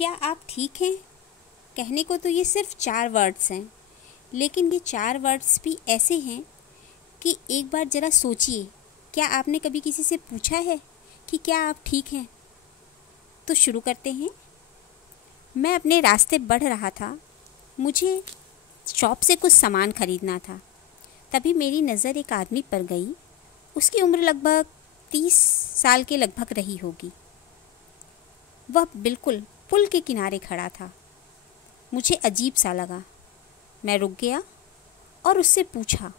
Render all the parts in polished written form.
क्या आप ठीक हैं? कहने को तो ये सिर्फ 4 वर्ड्स हैं, लेकिन ये 4 वर्ड्स भी ऐसे हैं कि एक बार ज़रा सोचिए, क्या आपने कभी किसी से पूछा है कि क्या आप ठीक हैं? तो शुरू करते हैं। मैं अपने रास्ते बढ़ रहा था। मुझे शॉप से कुछ सामान ख़रीदना था। तभी मेरी नज़र एक आदमी पर गई। उसकी उम्र लगभग 30 साल के लगभग रही होगी। वह बिल्कुल पुल के किनारे खड़ा था। मुझे अजीब सा लगा। मैं रुक गया और उससे पूछा,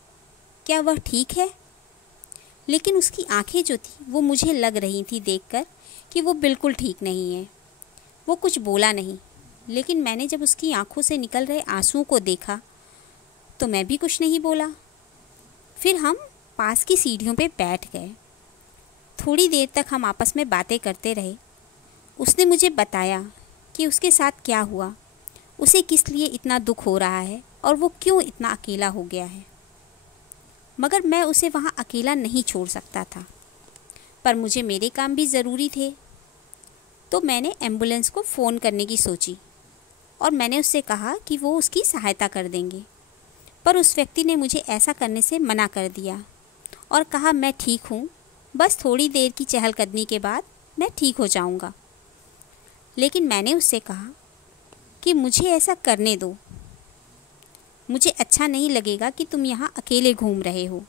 क्या वह ठीक है? लेकिन उसकी आंखें जो थी वो मुझे लग रही थी देखकर कि वो बिल्कुल ठीक नहीं है। वो कुछ बोला नहीं, लेकिन मैंने जब उसकी आंखों से निकल रहे आंसुओं को देखा तो मैं भी कुछ नहीं बोला। फिर हम पास की सीढ़ियों पे बैठ गए। थोड़ी देर तक हम आपस में बातें करते रहे। उसने मुझे बताया कि उसके साथ क्या हुआ, उसे किस लिए इतना दुख हो रहा है और वो क्यों इतना अकेला हो गया है। मगर मैं उसे वहाँ अकेला नहीं छोड़ सकता था, पर मुझे मेरे काम भी ज़रूरी थे। तो मैंने एम्बुलेंस को फ़ोन करने की सोची और मैंने उससे कहा कि वो उसकी सहायता कर देंगे। पर उस व्यक्ति ने मुझे ऐसा करने से मना कर दिया और कहा, मैं ठीक हूँ, बस थोड़ी देर की चहलकदमी के बाद मैं ठीक हो जाऊँगा। लेकिन मैंने उससे कहा कि मुझे ऐसा करने दो, मुझे अच्छा नहीं लगेगा कि तुम यहाँ अकेले घूम रहे हो।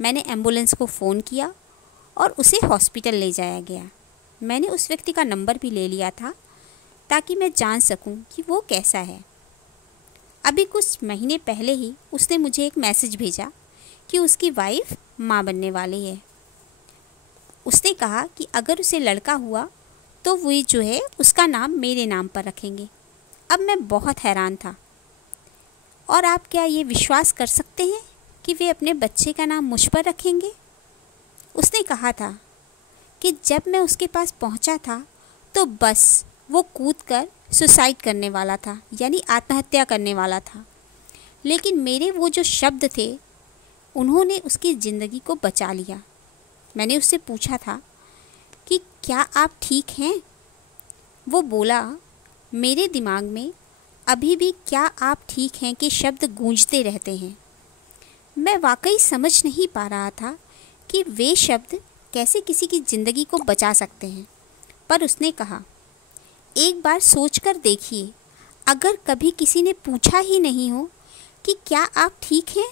मैंने एम्बुलेंस को फ़ोन किया और उसे हॉस्पिटल ले जाया गया। मैंने उस व्यक्ति का नंबर भी ले लिया था ताकि मैं जान सकूं कि वो कैसा है। अभी कुछ महीने पहले ही उसने मुझे एक मैसेज भेजा कि उसकी वाइफ माँ बनने वाली है। उसने कहा कि अगर उसे लड़का हुआ तो वो जो है उसका नाम मेरे नाम पर रखेंगे। अब मैं बहुत हैरान था। और आप क्या ये विश्वास कर सकते हैं कि वे अपने बच्चे का नाम मुझ पर रखेंगे? उसने कहा था कि जब मैं उसके पास पहुंचा था तो बस वो कूदकर सुसाइड करने वाला था, यानी आत्महत्या करने वाला था। लेकिन मेरे वो जो शब्द थे उन्होंने उसकी ज़िंदगी को बचा लिया। मैंने उससे पूछा था कि क्या आप ठीक हैं? वो बोला, मेरे दिमाग में अभी भी क्या आप ठीक हैं कि शब्द गूंजते रहते हैं। मैं वाकई समझ नहीं पा रहा था कि वे शब्द कैसे किसी की ज़िंदगी को बचा सकते हैं। पर उसने कहा, एक बार सोचकर देखिए, अगर कभी किसी ने पूछा ही नहीं हो कि क्या आप ठीक हैं